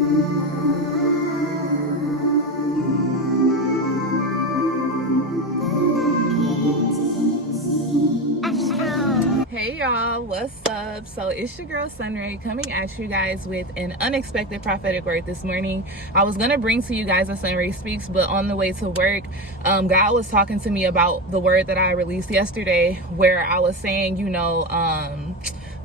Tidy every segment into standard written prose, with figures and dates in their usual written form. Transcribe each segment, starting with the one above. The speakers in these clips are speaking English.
Hey y'all, what's up? So it's your girl Sunray coming at you guys with an unexpected prophetic word this morning. I was gonna bring to you guys a Sunray Speaks, but on the way to work, God was talking to me about the word that I released yesterday, where I was saying,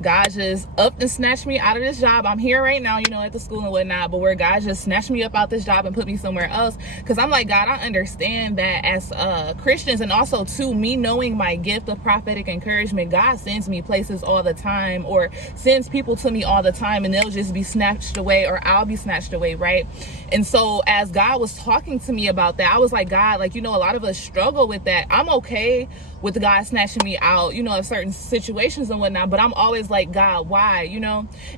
God just up and snatched me out of this job. I'm here right now, at the school and whatnot, but where God just snatched me up out this job and put me somewhere else. Because I'm like, God, I understand that as Christians, and also too, me knowing my gift of prophetic encouragement, God sends me places all the time, or sends people to me all the time, and they'll just be snatched away, or I'll be snatched away, right? And so as God was talking to me about that, I was like, God, a lot of us struggle with that. I'm okay with God snatching me out, of certain situations and whatnot, but I'm always like, God, why,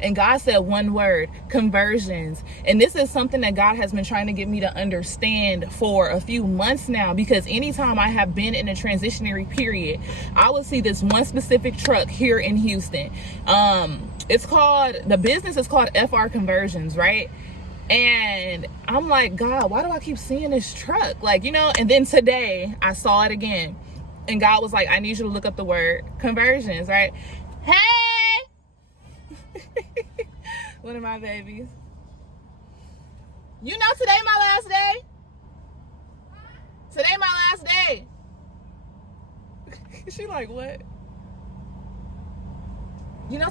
And God said one word: conversions. And this is something that God has been trying to get me to understand for a few months now, because anytime I have been in a transitionary period, I will see this one specific truck here in Houston. The business is called FR Conversions, right? And I'm like, God, why do I keep seeing this truck? And then today I saw it again. And God was like, I need you to look up the word conversions, right? Hey! One of my babies. Today my last day? Today my last day. She like, what?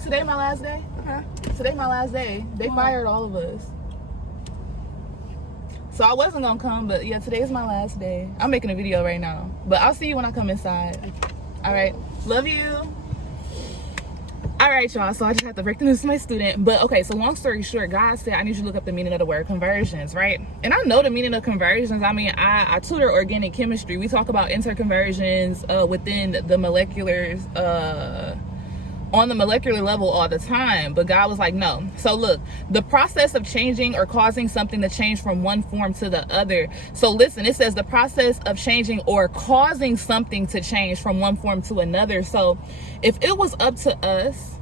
Today my last day? Huh? Today my last day. They fired all of us. So I wasn't gonna come, but yeah, today's my last day. I'm making a video right now, but I'll see you when I come inside. All right, love you. All right, y'all, so I just have to break the news to my student. But okay, so long story short, God said I need you to look up the meaning of the word conversions, right? And I know the meaning of conversions. I mean, I tutor organic chemistry. We talk about interconversions within the molecular on the molecular level all the time, but God was like, no. So look, the process of changing or causing something to change from one form to the other. So listen, it says the process of changing or causing something to change from one form to another. So if it was up to us,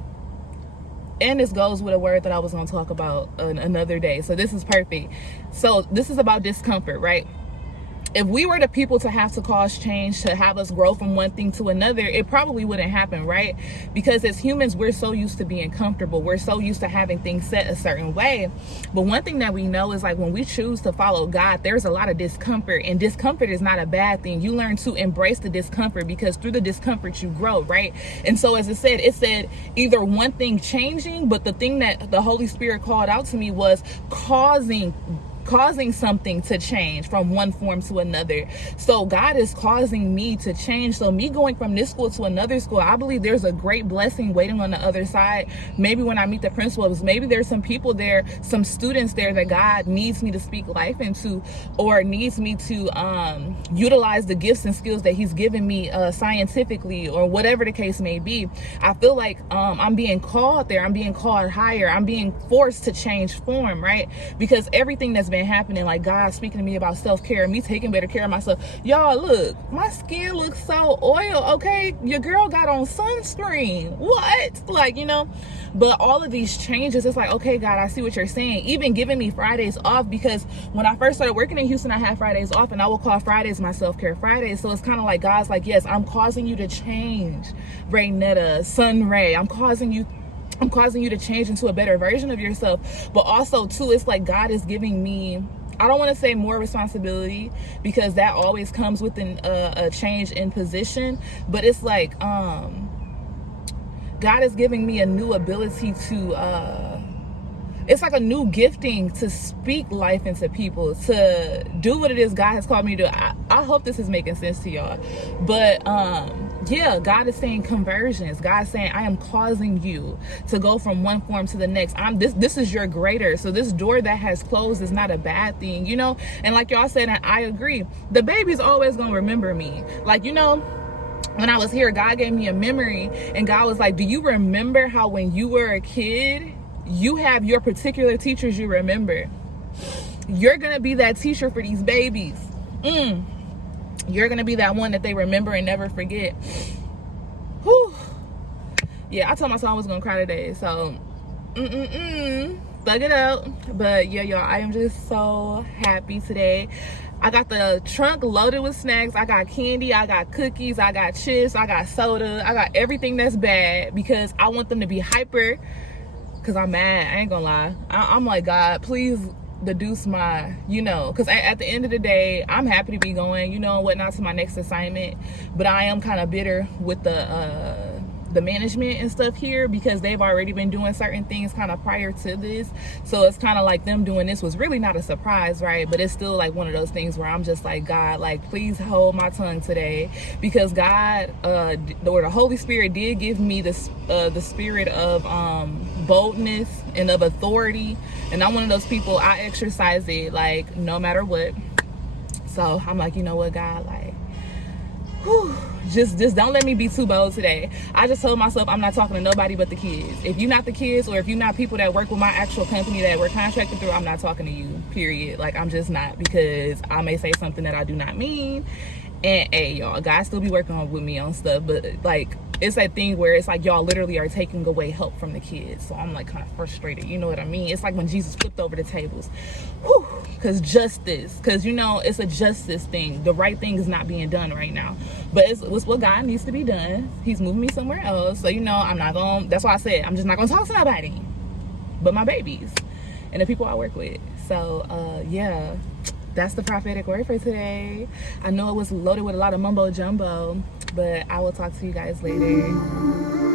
and this goes with a word that I was going to talk about another day, so this is perfect. So this is about discomfort, right? If we were the people to have to cause change, to have us grow from one thing to another, it probably wouldn't happen, right? Because as humans, we're so used to being comfortable. We're so used to having things set a certain way. But one thing that we know is when we choose to follow God, there's a lot of discomfort, and discomfort is not a bad thing. You learn to embrace the discomfort, because through the discomfort you grow, right? And so as it said either one thing changing, but the thing that the Holy Spirit called out to me was causing something to change from one form to another. So God is causing me to change. So me going from this school to another school, I believe there's a great blessing waiting on the other side. Maybe when I meet the principals, maybe there's some people there, some students there that God needs me to speak life into, or needs me to utilize the gifts and skills that he's given me scientifically, or whatever the case may be. I feel like I'm being called there. I'm being called higher. I'm being forced to change form, right? Because everything that's been happening, like God speaking to me about self-care, me taking better care of myself. Y'all, look, my skin looks so oil, okay? Your girl got on sunscreen. What? But all of these changes, it's like, okay, God, I see what you're saying. Even giving me Fridays off, because when I first started working in Houston, I had Fridays off, and I will call Fridays my self-care Fridays. So it's kind of like God's like, yes, I'm causing you to change, Raynetta, Sunray. I'm causing you to change into a better version of yourself. But also too, it's like God is giving me, I don't want to say more responsibility, because that always comes with a change in position, but it's like God is giving me a new ability to it's like a new gifting to speak life into people, to do what it is God has called me to do. I hope this is making sense to y'all. But yeah, God is saying conversions. God is saying, I am causing you to go from one form to the next. This is your greater. So this door that has closed is not a bad thing, And like y'all said, and I agree, the baby's always gonna remember me. When I was here, God gave me a memory, and God was like, do you remember how when you were a kid, you have your particular teachers you remember? You're gonna be that teacher for these babies. You're gonna be that one that they remember and never forget. Whew. Yeah, I told myself I was gonna cry today, so thug it out. But yeah, y'all, I am just so happy today. I got the trunk loaded with snacks. I got candy, I got cookies, I got chips, I got soda, I got everything that's bad because I want them to be hyper, because I'm mad. I ain't gonna lie. I'm like, God, please deduce my, because at the end of the day, I'm happy to be going, and whatnot, to my next assignment. But I am kind of bitter with the management and stuff here, because they've already been doing certain things kind of prior to this. So it's kind of like them doing this was really not a surprise, right? But it's still like one of those things where I'm just like, God, like, please hold my tongue today, because God, or the Holy Spirit did give me the spirit of boldness and of authority, and I'm one of those people, I exercise it like no matter what. So I'm like, you know what, God, like, whew, just don't let me be too bold today. I just told myself I'm not talking to nobody but the kids. If you're not the kids, or if you're not people that work with my actual company that we're contracted through, I'm not talking to you, period. Like, I'm just not, because I may say something that I do not mean. And hey, y'all, God still be working with me on stuff, but like, it's that thing where it's like y'all literally are taking away help from the kids. So I'm like kind of frustrated, you know what I mean? It's like when Jesus flipped over the tables. Whew, because it's a justice thing. The right thing is not being done right now, but it's what God needs to be done. He's moving me somewhere else. So I'm not gonna, that's why I said I'm just not gonna talk to nobody but my babies and the people I work with. So yeah, that's the prophetic word for today. I know it was loaded with a lot of mumbo jumbo, but I will talk to you guys later.